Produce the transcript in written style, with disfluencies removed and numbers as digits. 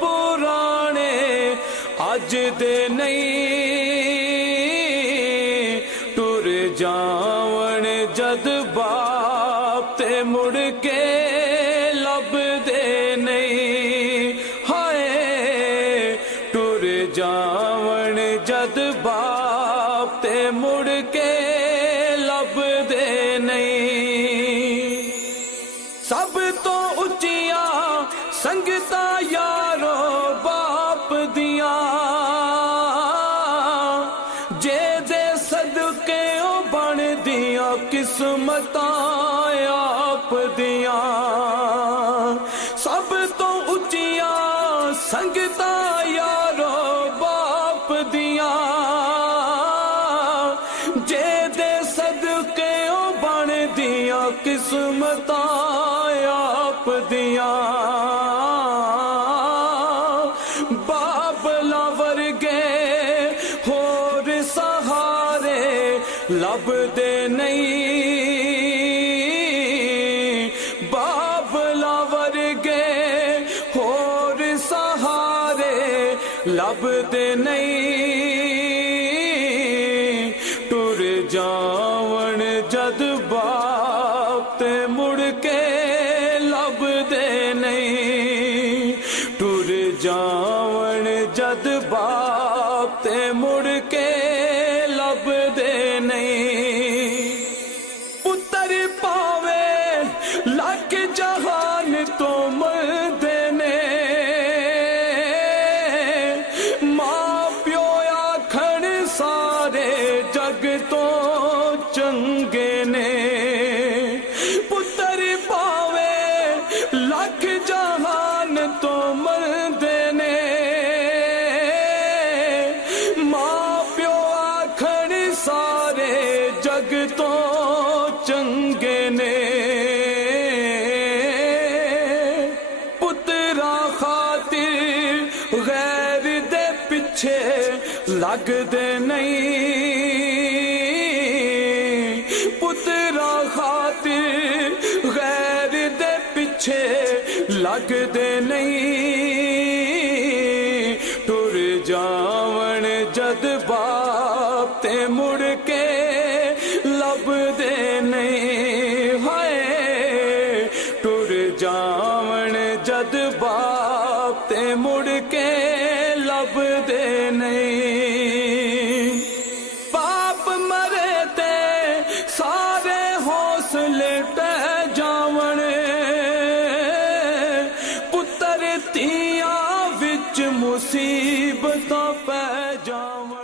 पुराने अज दे नहीं टुर जावन जद बाप ते मुड़ के लभदे नहीं हाय टुर जावन जद बाप ते मुड़ के लभदे नहीं सब तो उचिया संगता यारो बाप दिया जे दे सदके बन दिया किस्मतां आप दिया सब तो उचिया संगता यारो बाप दिया जे दे सदके बन दिया किस्मतां आप दिया बाबला वर्गे होर सहारे लभदे नहीं बाबला वर्गे होर सहारे लभदे नहीं टुर जावन जद बाप ते मुड़ के लभदे नहीं टुर जावन जद बाप ते मुड़ के लभदे नहीं पुत्र पावे लख जहान तो मरदे ने मां प्यो आखण सारे जग तो चंगे ने पुत्र पावे लख जहान तो मरदे ने मां प्यो आखण सारे जग तो चंगे ने पुत्रा खातिर गैर दे पिछे लगदे नहीं पुत्रा खातिर गैर दे पिछे लगदे नहीं टुर जावन जद बाप ते मुड़ के लभदे नहीं हाय टुर जावन जद बाप ते मुड़ के लभदे नहीं बाप मरे ते सारे हौसले टह जावन पुत्र तियां विच मुसीबतां पै जावन।